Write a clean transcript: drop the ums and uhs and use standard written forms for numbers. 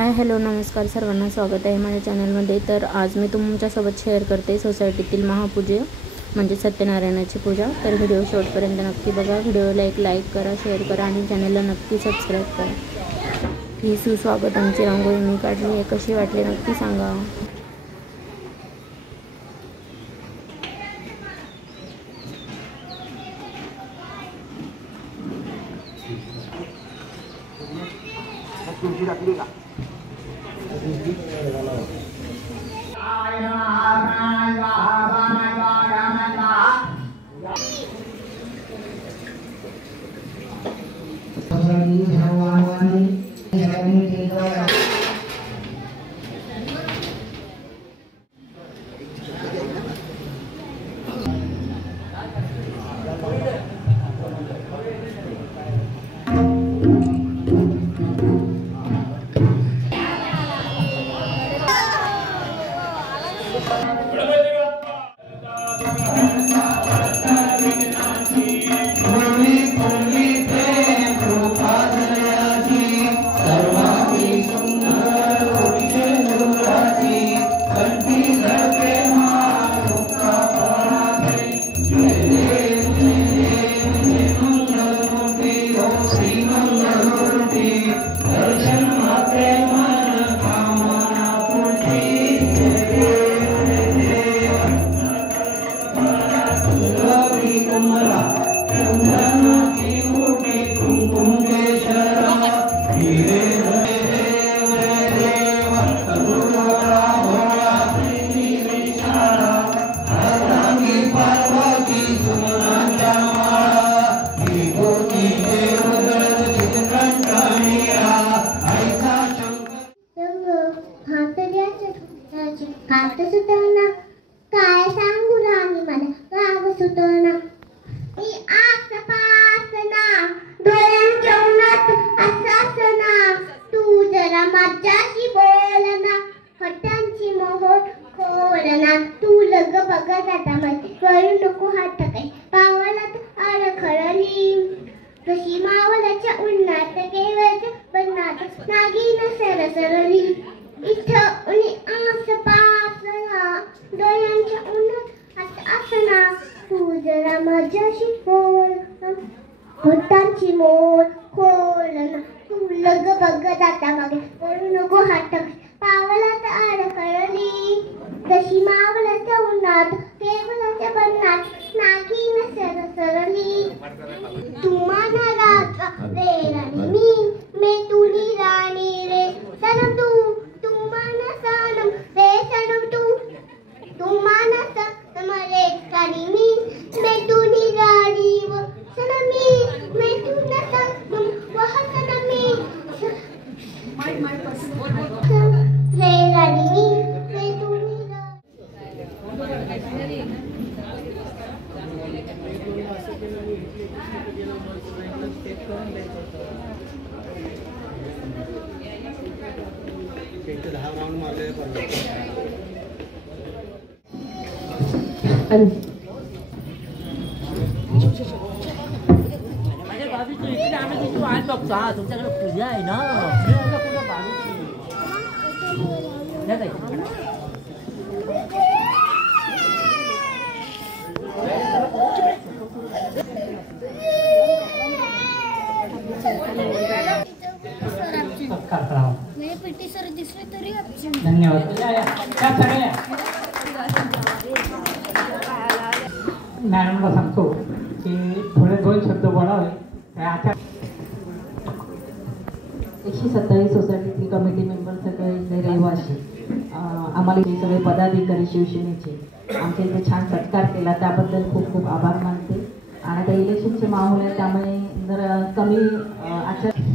Hi hello नमस्कार सर्वांना, स्वागत आहे माझ्या चॅनलमध्ये। तर आज मी तुमच्यासोबत शेअर करते सोसायटीतील महापूजा म्हणजे सत्यनारायणाची पूजा। तर व्हिडिओ शेवटपर्यंत नक्की बघा। व्हिडिओला एक लाईक करा, शेअर करा आणि चॅनलला नक्की सबस्क्राईब करा। ही सुस्वागतांची रांगोळी मी काढली आहे, कशी वाटली नक्की सांगा। काय सांगू राणी मला राग सुटना मी आसपासना डोळ्यांच्या उन्हात असासना तू जरा माझ्याशी बोलना हट्टांची मोहोर खोलना तू लग बघत आता मला करू नको हात काय पावलात अडखळली कशी मावलाच्या उन्हात केवळच्या बन्नात नागिन सरसरली इथं उनी आसपासना डोळ्यांच्या उन्हात असना तू जरा माझ्याशी बोल होटांची मोर खोलना तू लग बघत आता मागे करू नको हात पावलात अडखळली कशी मावलाच्या उन्हात केवलाच्या बन्नात नागिन सरसरली तू माना राजा रे राणी मी तुझी राणी रे सनम तू माना सनम रे सनम तू माना सनम रे राणी मी तुझी राणी व सनम मी तुझा सनम वह सनम रे राणी मी तुझी माझ्या बाजूचं इकडे आम्ही तू आज बघतो हा तुमच्याकडे पूजा आहे ना कुठं बाजू पिटी सर दिसले तरी धन्यवाद। मॅडमला सांगतो की थोडे 2 शब्द बोलावे। 127 सोसायटीतील कमिटी मेंबर सगळे रहिवासी आम्हाला हे सगळे पदाधिकारी शिवसेनेचे आमच्या इथे छान सत्कार केला त्याबद्दल खूप खूप आभार मानते। आणि आता इलेक्शनचे माहोल आहे त्यामुळे जर कमी आचार